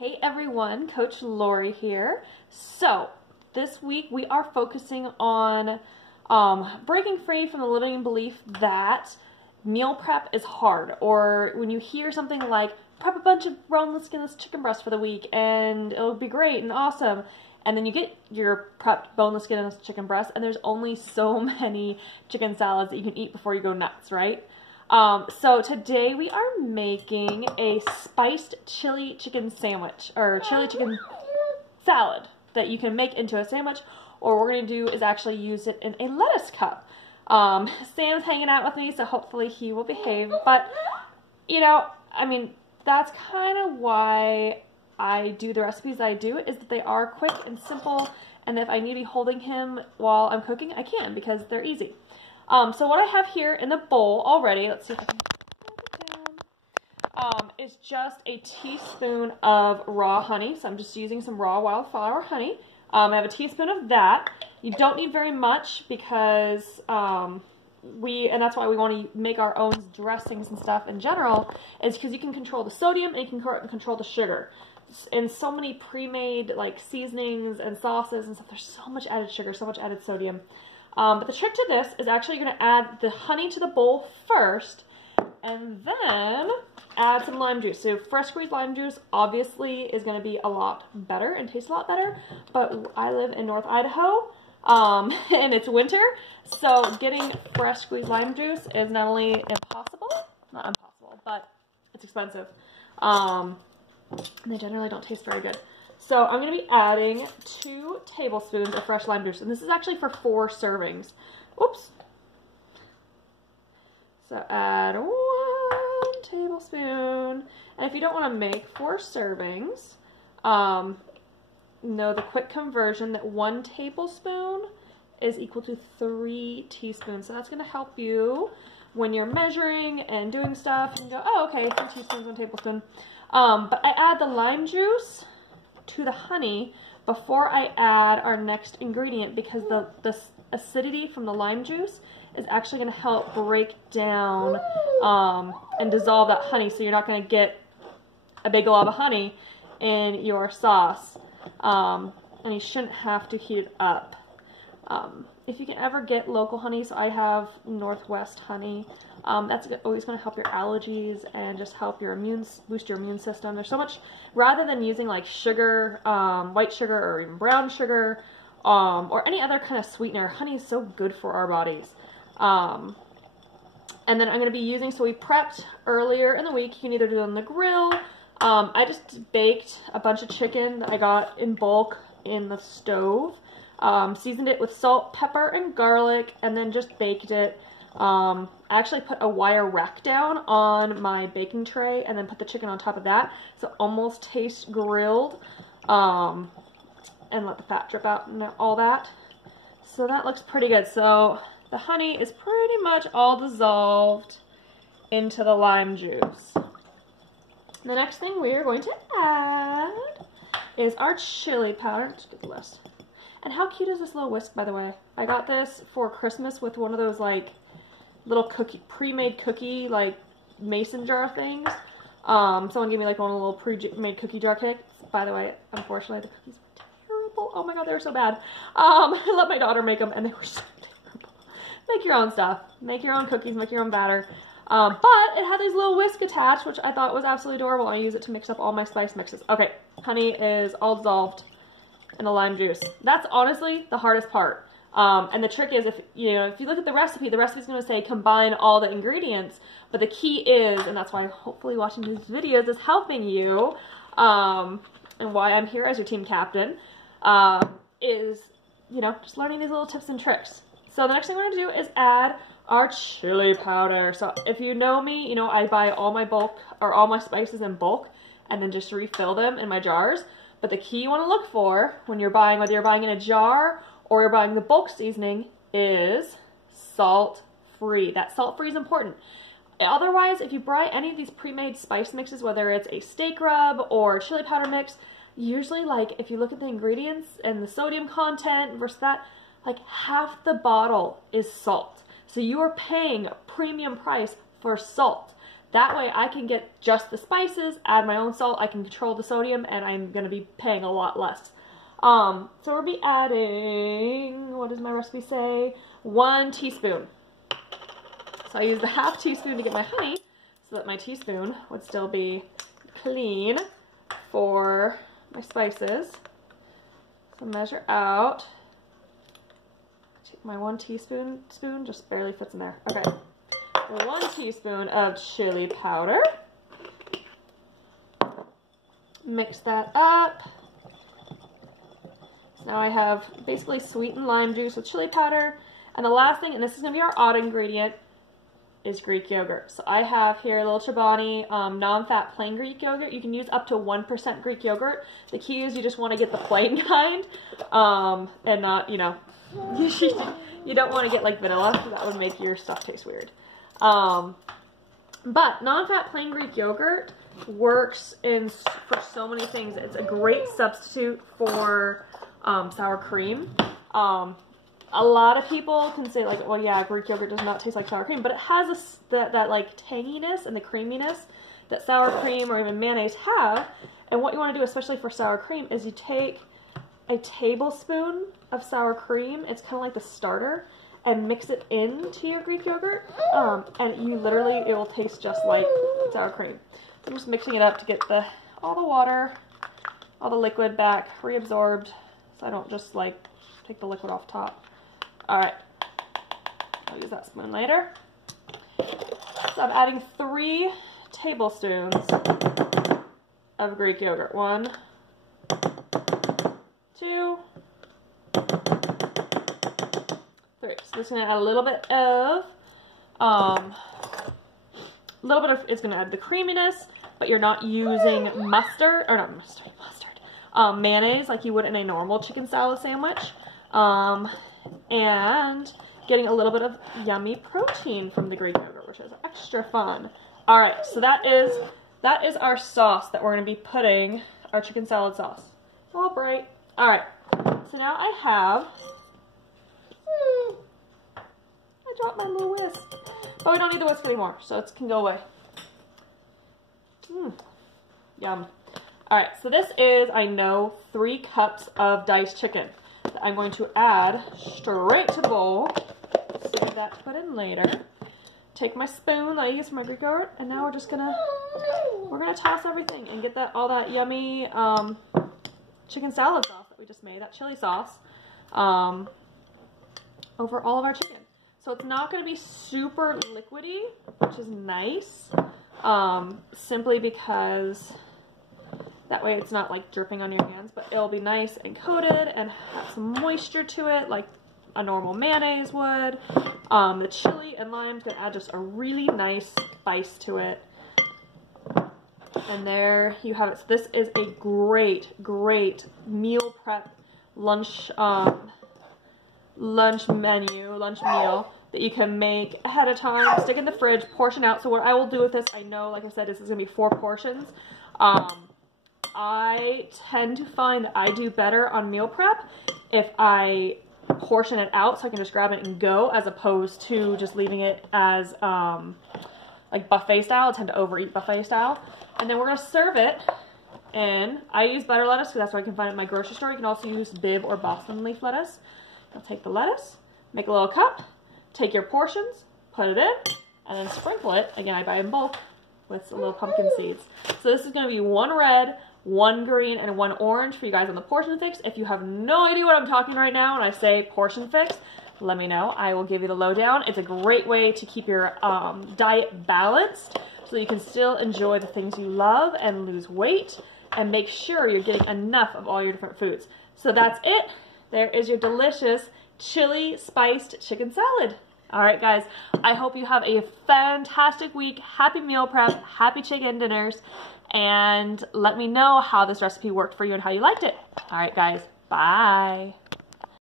Hey everyone, Coach Lori here. So this week we are focusing on breaking free from the limiting belief that meal prep is hard, or when you hear something like prep a bunch of boneless, skinless chicken breasts for the week and it'll be great and awesome, and then you get your prepped boneless, skinless chicken breast and there's only so many chicken salads that you can eat before you go nuts, right? So today we are making a spiced chili chicken sandwich, or chili chicken salad that you can make into a sandwich, or what we're going to do is actually use it in a lettuce cup. Sam's hanging out with me, so hopefully he will behave, but, you know, I mean, that's kind of why I do the recipes I do, is that they are quick and simple, and if I need to be holding him while I'm cooking, I can, because they're easy. So what I have here in the bowl already, let's see if I can put it down, is just a teaspoon of raw honey. So I'm just using some raw wildflower honey. I have a teaspoon of that. You don't need very much because and that's why we want to make our own dressings and stuff in general, is because you can control the sodium and you can control the sugar. In so many pre-made like seasonings and sauces and stuff, there's so much added sugar, so much added sodium. But the trick to this is actually you're going to add the honey to the bowl first and then add some lime juice. So fresh squeezed lime juice obviously is going to be a lot better and taste a lot better, but I live in North Idaho and it's winter, so getting fresh squeezed lime juice is not only not impossible, but it's expensive. And they generally don't taste very good. So I'm going to be adding 2 tablespoons of fresh lime juice, and this is actually for 4 servings. Oops. So add 1 tablespoon, and if you don't want to make 4 servings, know the quick conversion that 1 tablespoon is equal to 3 teaspoons. So that's going to help you when you're measuring and doing stuff, and go, oh, okay, 3 teaspoons, 1 tablespoon. But I add the lime juice to the honey before I add our next ingredient, because the acidity from the lime juice is actually going to help break down and dissolve that honey, so you're not going to get a big glob of honey in your sauce, and you shouldn't have to heat it up. If you can ever get local honey, so I have Northwest honey, that's always going to help your allergies and just help boost your immune system. There's so much, rather than using like sugar, white sugar or even brown sugar, or any other kind of sweetener, honey is so good for our bodies. And then I'm going to be using, so we prepped earlier in the week, you can either do it on the grill. I just baked a bunch of chicken that I got in bulk in the stove. Seasoned it with salt, pepper, and garlic, and then just baked it. I actually put a wire rack down on my baking tray and then put the chicken on top of that, so it almost tastes grilled, and let the fat drip out and all that. So that looks pretty good. So the honey is pretty much all dissolved into the lime juice. The next thing we are going to add is our chili powder. Let's get the list. And how cute is this little whisk, by the way? I got this for Christmas with one of those, like, little pre-made cookie, like, mason jar things. Someone gave me, like, one of the little pre-made cookie jar kits. By the way, unfortunately, the cookies were terrible. Oh my god, they were so bad. I let my daughter make them, and they were so terrible. Make your own stuff. Make your own cookies, make your own batter. But it had this little whisk attached, which I thought was absolutely adorable. I use it to mix up all my spice mixes. Okay, honey is all dissolved in the lime juice. That's honestly the hardest part. And the trick is, if you look at the recipe is going to say combine all the ingredients, but the key is, and that's why hopefully watching these videos is helping you, and why I'm here as your team captain, is, just learning these little tips and tricks. So the next thing we're going to do is add our chili powder. So if you know me, I buy all my spices in bulk and then just refill them in my jars. But the key you want to look for when you're buying, whether you're buying in a jar or you're buying the bulk seasoning, is salt-free. That salt-free is important. Otherwise, if you buy any of these pre-made spice mixes, whether it's a steak rub or chili powder mix, usually, like, if you look at the ingredients and the sodium content versus that, like, half the bottle is salt. So you are paying a premium price for salt. That way I can get just the spices, add my own salt, I can control the sodium, and I'm going to be paying a lot less. So we'll be adding, what does my recipe say? 1 teaspoon. So I used the half teaspoon to get my honey so that my teaspoon would still be clean for my spices. So measure out. Take my 1 teaspoon, just barely fits in there. Okay. 1 teaspoon of chili powder. Mix that up. So now I have basically sweetened lime juice with chili powder. And the last thing, and this is going to be our odd ingredient, is Greek yogurt. So I have here a little Chobani non-fat plain Greek yogurt. You can use up to 1% Greek yogurt. The key is you just want to get the plain kind and not, you know, you don't want to get like vanilla because that would make your stuff taste weird. But non-fat plain Greek yogurt works for so many things. It's a great substitute for sour cream. A lot of people can say like, well, yeah, Greek yogurt does not taste like sour cream, but it has that like tanginess and the creaminess that sour cream or even mayonnaise have. And what you want to do, especially for sour cream, is you take a tablespoon of sour cream, it's kind of like the starter, and mix it into your Greek yogurt, and you literally, it will taste just like sour cream. So I'm just mixing it up to get all the water, all the liquid back reabsorbed, so I don't just like take the liquid off top. Alright, I'll use that spoon later. So I'm adding 3 tablespoons of Greek yogurt. 1, 2, 3. So this is going to add a little bit of, it's going to add the creaminess, but you're not using mayonnaise like you would in a normal chicken salad sandwich. And getting a little bit of yummy protein from the Greek yogurt, which is extra fun. Alright, so that is our sauce that we're going to be putting, our chicken salad sauce. It's all bright. Alright, so now I have, I dropped my little whisk. But we don't need the whisk anymore, so it can go away. Yum. Alright, so this is, I know, 3 cups of diced chicken that I'm going to add straight to the bowl. Save that to put in later. Take my spoon that I used for my Greek yogurt, and now we're gonna toss everything and get all that yummy chicken salad sauce that we just made, that chili sauce, over all of our chicken. So it's not going to be super liquidy, which is nice, simply because that way it's not like dripping on your hands, but it'll be nice and coated and have some moisture to it like a normal mayonnaise would. The chili and lime is going to add just a really nice spice to it. And there you have it. So this is a great meal prep lunch meal that you can make ahead of time, stick in the fridge, portion out. So what I will do with this, I know, like I said, this is going to be 4 portions. I tend to find that I do better on meal prep if I portion it out so I can just grab it and go, as opposed to just leaving it as like buffet style. I tend to overeat buffet style. And then we're going to serve it in, I use butter lettuce because that's where I can find it in my grocery store. You can also use Bibb or Boston leaf lettuce. I'll take the lettuce, make a little cup, take your portions, put it in, and then sprinkle it, again I buy in bulk, with a little pumpkin seeds. So this is going to be 1 red, 1 green, and 1 orange for you guys on the portion fix. If you have no idea what I'm talking right now when I say portion fix, let me know. I will give you the lowdown. It's a great way to keep your diet balanced so that you can still enjoy the things you love and lose weight and make sure you're getting enough of all your different foods. So that's it. There is your delicious chili spiced chicken salad. Alright guys, I hope you have a fantastic week. Happy meal prep, happy chicken dinners, and let me know how this recipe worked for you and how you liked it. Alright guys, bye.